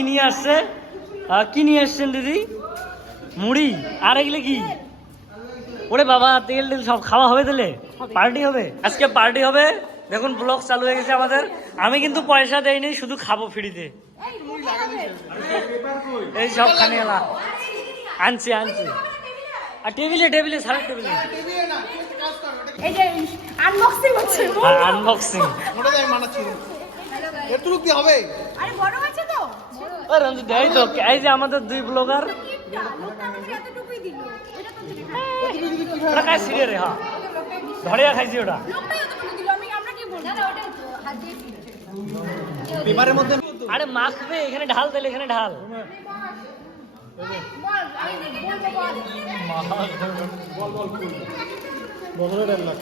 কি নিয়ে আসছে? কি নিয়ে আসছেন দিদি? মুড়ি। আর এগুলো কি? ওরে বাবা, তেল টেল সব খাওয়া হবে, তাহলে পার্টি হবে, আজকে পার্টি হবে। দেখুন ব্লগ চালু হয়ে গেছে আমাদের। আমি কিন্তু পয়সা দেইনি, শুধু খাবো ফ্রিতে। এই সব খানে এলা আনছি। আর টেবিলে সারা টেবিলে এই যে আনবক্সিং হচ্ছে। আনবক্সিং। ওটা আমি মানাচ্ছি এতটুকু কি হবে? আরে বড় আছে তো। ও রঞ্জিত এই তো, এই যে আমাদের দুই ব্লগার। লোকটা আমাকে এতটুকুই দিল। এটা তো দিবি। ওটা কাজ সিরিয়াস রে। হ্যাঁ, ধরিয়া খাইছি ওটা। লোকটা এতটুকু দিল, আমরা কি বলবো? না ওটা তো হাত দিয়ে ফিরছে। পেপারের মধ্যে আরে মাখবে, এখানে ঢাল, তাহলে এখানে ঢাল। বল, আমি বলবো বল। বদলে দেন না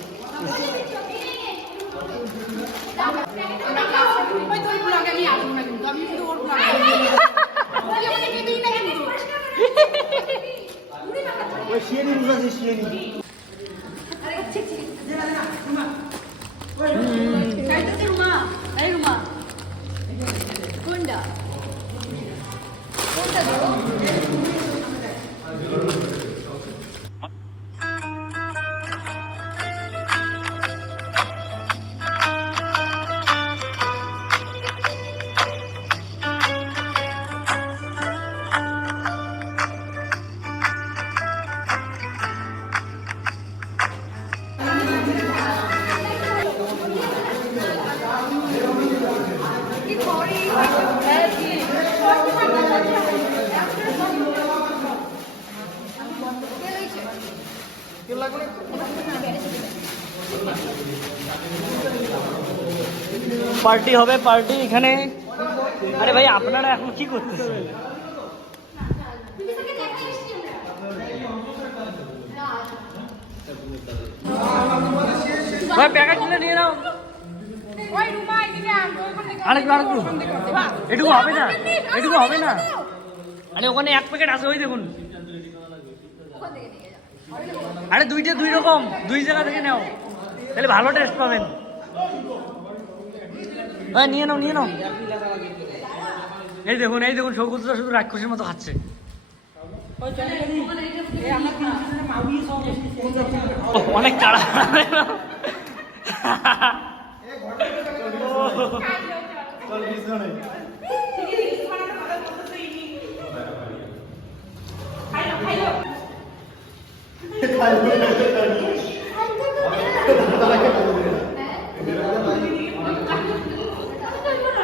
ওই তোর ব্লগে আমি আসবো না কিন্তু, আমি শুধু ওর ব্লগে ওই শিয়ানি বুঝাচ্ছি শিয়ানি রুমা কোনটা পার্টি হবে, পার্টি এখানে। আরে ভাই, আপনারা এখন কি করতেছেন? ভাই প্যাকেট কিনে নিয়ে নাও। ওই রুমা এদিকে আসো, ওখানে আরেকটু এটুকু হবে না, এটুকু হবে না। আরে ওখানে এক প্যাকেট আছে, ওই দেখুন। আরে দুইটা দুই রকম, দুই জায়গা থেকে নাও, তাহলে ভালো টেস্ট পাবেন। হ্যাঁ নিয়ে নাও। এই দেখুন সৌগতটা শুধু রাক্ষসের মতো খাচ্ছে। অনেক তাড়া।